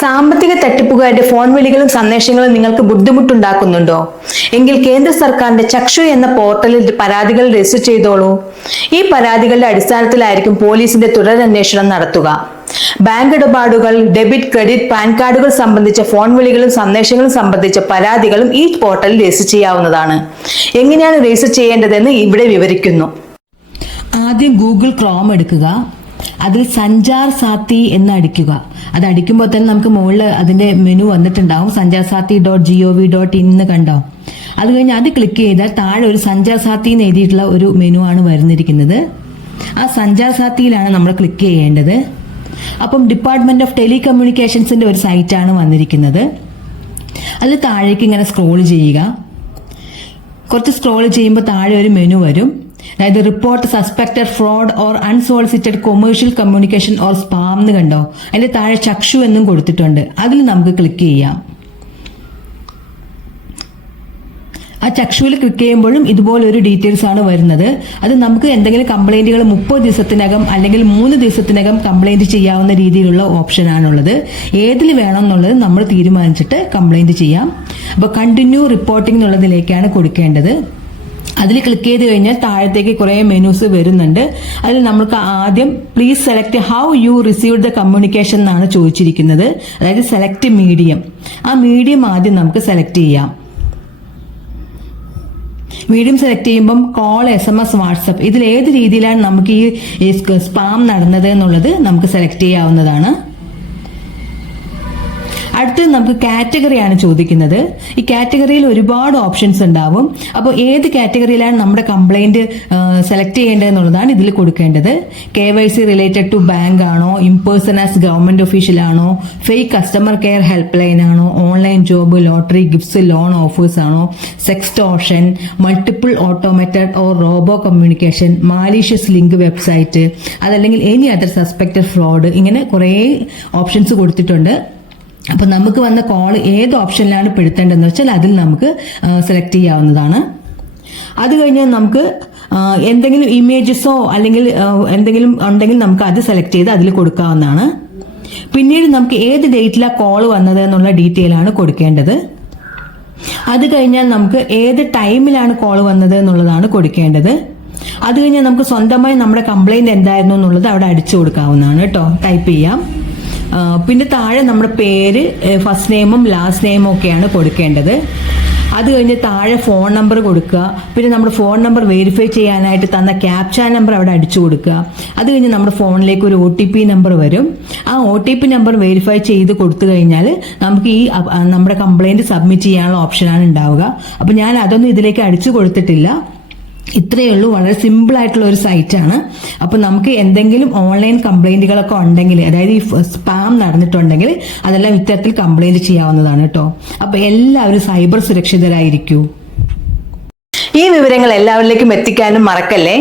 സാമ്പത്തിക തട്ടിപ്പുകാരുടെ ഫോൺ വിളികളും സന്ദേശങ്ങളും നിങ്ങൾക്ക് ബുദ്ധിമുട്ടുണ്ടാക്കുന്നുണ്ടോ? എങ്കിൽ കേന്ദ്ര സർക്കാരിന്റെ ചക്ഷു എന്ന പോർട്ടലിൽ പരാതികൾ രജിസ്റ്റർ ചെയ്തോളൂ. ഈ പരാതികളുടെ അടിസ്ഥാനത്തിലായിരിക്കും പോലീസിന്റെ തുടരന്വേഷണം നടത്തുക. ബാങ്ക് ഇടപാടുകൾ, ഡെബിറ്റ്, ക്രെഡിറ്റ്, പാൻ കാർഡുകൾ സംബന്ധിച്ച ഫോൺ വിളികളും സന്ദേശങ്ങളും സംബന്ധിച്ച പരാതികളും ഈ പോർട്ടലിൽ രജിസ്റ്റർ ചെയ്യാവുന്നതാണ്. എങ്ങനെയാണ് രജിസ്റ്റർ ചെയ്യേണ്ടതെന്ന് ഇവിടെ വിവരിക്കുന്നു. ആദ്യം ഗൂഗിൾ ക്രോം എടുക്കുക. അതിൽ സഞ്ചാർ സാത്തി എന്ന് അടിക്കുക. അത് അടിക്കുമ്പോൾ തന്നെ നമുക്ക് മുകളിൽ അതിന്റെ മെനു വന്നിട്ടുണ്ടാവും. സഞ്ചാർ സാത്തി .gov.in എന്ന് കണ്ടോ? അത് കഴിഞ്ഞ് അത് ക്ലിക്ക് ചെയ്താൽ താഴെ ഒരു സഞ്ചാർ സാത്തി എന്ന് എഴുതിയിട്ടുള്ള ഒരു മെനു ആണ് വരുന്നിരിക്കുന്നത്. ആ സഞ്ചാർ സാത്തിയിലാണ് നമ്മൾ ക്ലിക്ക് ചെയ്യേണ്ടത്. അപ്പം ഡിപ്പാർട്ട്മെന്റ് ഓഫ് ടെലികമ്മ്യൂണിക്കേഷൻസിന്റെ ഒരു സൈറ്റാണ് വന്നിരിക്കുന്നത്. അതിൽ താഴേക്ക് ഇങ്ങനെ സ്ക്രോൾ ചെയ്യുക. കുറച്ച് സ്ക്രോൾ ചെയ്യുമ്പോൾ താഴെ ഒരു മെനു വരും. അതായത് report suspected fraud or unsolicited commercial communication or spam എന്ന് കണ്ടോ? അതിന്റെ താഴെ ചക്ഷു എന്നും കൊടുത്തിട്ടുണ്ട്. അതിൽ നമുക്ക് ക്ലിക്ക് ചെയ്യാം. ആ ചക്ഷുവിൽ ക്ലിക്ക് ചെയ്യുമ്പോഴും ഇതുപോലൊരു ഡീറ്റെയിൽസ് ആണ് വരുന്നത്. അത് നമുക്ക് എന്തെങ്കിലും കംപ്ലൈന്റുകൾ 30 ദിവസത്തിനകം അല്ലെങ്കിൽ 3 ദിവസത്തിനകം കംപ്ലൈന്റ് ചെയ്യാവുന്ന രീതിയിലുള്ള ഓപ്ഷൻ ആണുള്ളത്. ഏതിൽ വേണം എന്നുള്ളത് നമ്മൾ തീരുമാനിച്ചിട്ട് കംപ്ലൈന്റ് ചെയ്യാം. അപ്പോൾ കണ്ടിന്യൂ റിപ്പോർട്ടിംഗ് എന്നുള്ളതിലേക്കാണ് കൊടുക്കേണ്ടത്. അതിൽ ക്ലിക്ക് ചെയ്ത് കഴിഞ്ഞാൽ താഴത്തേക്ക് കുറേ മെനൂസ് വരുന്നുണ്ട്. അതിൽ നമുക്ക് ആദ്യം please select how you received the communication എന്നാണ് ചോദിച്ചിരിക്കുന്നത്. അതായത് സെലക്ട് മീഡിയം. ആ മീഡിയം ആദ്യം നമുക്ക് സെലക്ട് ചെയ്യാം. മീഡിയം സെലക്ട് ചെയ്യുമ്പം കോൾ, SMS, വാട്സപ്പ് ഇതിൽ ഏത് രീതിയിലാണ് നമുക്ക് ഈ സ്പാം നടന്നത് എന്നുള്ളത് നമുക്ക് സെലക്ട് ചെയ്യാവുന്നതാണ്. അടുത്തത് നമുക്ക് കാറ്റഗറിയാണ് ചോദിക്കുന്നത്. ഈ കാറ്റഗറിയിൽ ഒരുപാട് ഓപ്ഷൻസ് ഉണ്ടാവും. അപ്പോൾ ഏത് കാറ്റഗറിയിലാണ് നമ്മുടെ കംപ്ലൈന്റ് സെലക്ട് ചെയ്യേണ്ടതെന്നുള്ളതാണ് ഇതിൽ കൊടുക്കേണ്ടത്. KYC റിലേറ്റഡ് ടു ബാങ്ക് ആണോ, ഇംപേഴ്സൺ ആസ് ഗവൺമെന്റ് ഒഫീഷ്യൽ ആണോ, fake customer care help line ആണോ, online job, lottery, gifts, loan offers ആണോ, sextortion, multiple automated or robo communication, malicious link website, അതല്ലെങ്കിൽ എനി അതർ സസ്പെക്ടഡ് ഫ്രോഡ്, ഇങ്ങനെ കുറേ options കൊടുത്തിട്ടുണ്ട്. അപ്പൊ നമുക്ക് വന്ന കോൾ ഏത് ഓപ്ഷനിലാണ് പെടുത്തേണ്ടതെന്ന് വെച്ചാൽ അതിൽ നമുക്ക് സെലക്ട് ചെയ്യാവുന്നതാണ്. അത് കഴിഞ്ഞാൽ നമുക്ക് എന്തെങ്കിലും ഇമേജസോ അല്ലെങ്കിൽ എന്തെങ്കിലും ഉണ്ടെങ്കിൽ നമുക്ക് അത് സെലക്ട് ചെയ്ത് അതിൽ കൊടുക്കാവുന്നതാണ്. പിന്നീട് നമുക്ക് ഏത് ഡേറ്റിലാണ് കോൾ വന്നത് എന്നുള്ള ഡീറ്റെയിൽ ആണ് കൊടുക്കേണ്ടത്. അത് കഴിഞ്ഞാൽ നമുക്ക് ഏത് ടൈമിലാണ് കോൾ വന്നത് എന്നുള്ളതാണ് കൊടുക്കേണ്ടത്. അത് കഴിഞ്ഞാൽ നമുക്ക് സ്വന്തമായി നമ്മുടെ കംപ്ലൈന്റ് എന്തായിരുന്നു എന്നുള്ളത് അവിടെ അടിച്ചു കൊടുക്കാവുന്നതാണ് കേട്ടോ. ടൈപ്പ് ചെയ്യാം. പിന്നെ താഴെ നമ്മുടെ പേര്, ഫസ്റ്റ് നെയിമും ലാസ്റ്റ് നെയിമും ഒക്കെയാണ് കൊടുക്കേണ്ടത്. അത് കഴിഞ്ഞ് താഴെ ഫോൺ നമ്പർ കൊടുക്കുക. പിന്നെ നമ്മുടെ ഫോൺ നമ്പർ വെരിഫൈ ചെയ്യാനായിട്ട് തന്ന ക്യാപ്ച നമ്പർ അവിടെ അടിച്ചു കൊടുക്കുക. അത് കഴിഞ്ഞ് നമ്മുടെ ഫോണിലേക്ക് ഒരു OTP നമ്പർ വരും. ആ OTP നമ്പർ വെരിഫൈ ചെയ്ത് കൊടുത്തു കഴിഞ്ഞാൽ നമുക്ക് ഈ നമ്മുടെ കംപ്ലൈന്റ് സബ്മിറ്റ് ചെയ്യാനുള്ള ഓപ്ഷനാണ് ഉണ്ടാവുക. അപ്പം ഞാൻ അതൊന്നും ഇതിലേക്ക് അടിച്ചു കൊടുത്തിട്ടില്ല. ഇത്രയേ ഉള്ളൂ. വളരെ സിമ്പിൾ ആയിട്ടുള്ള ഒരു സൈറ്റാണ്. അപ്പൊ നമുക്ക് എന്തെങ്കിലും ഓൺലൈൻ കംപ്ലൈന്റുകളൊക്കെ ഉണ്ടെങ്കിൽ, അതായത് ഈ സ്പാം നടന്നിട്ടുണ്ടെങ്കിൽ അതെല്ലാം ഇത്തരത്തിൽ കംപ്ലൈന്റ് ചെയ്യാവുന്നതാണ് കേട്ടോ. അപ്പൊ എല്ലാവരും സൈബർ സുരക്ഷിതരായിരിക്കൂ. ഈ വിവരങ്ങൾ എല്ലാവരിലേക്കും എത്തിക്കാനും മറക്കല്ലേ.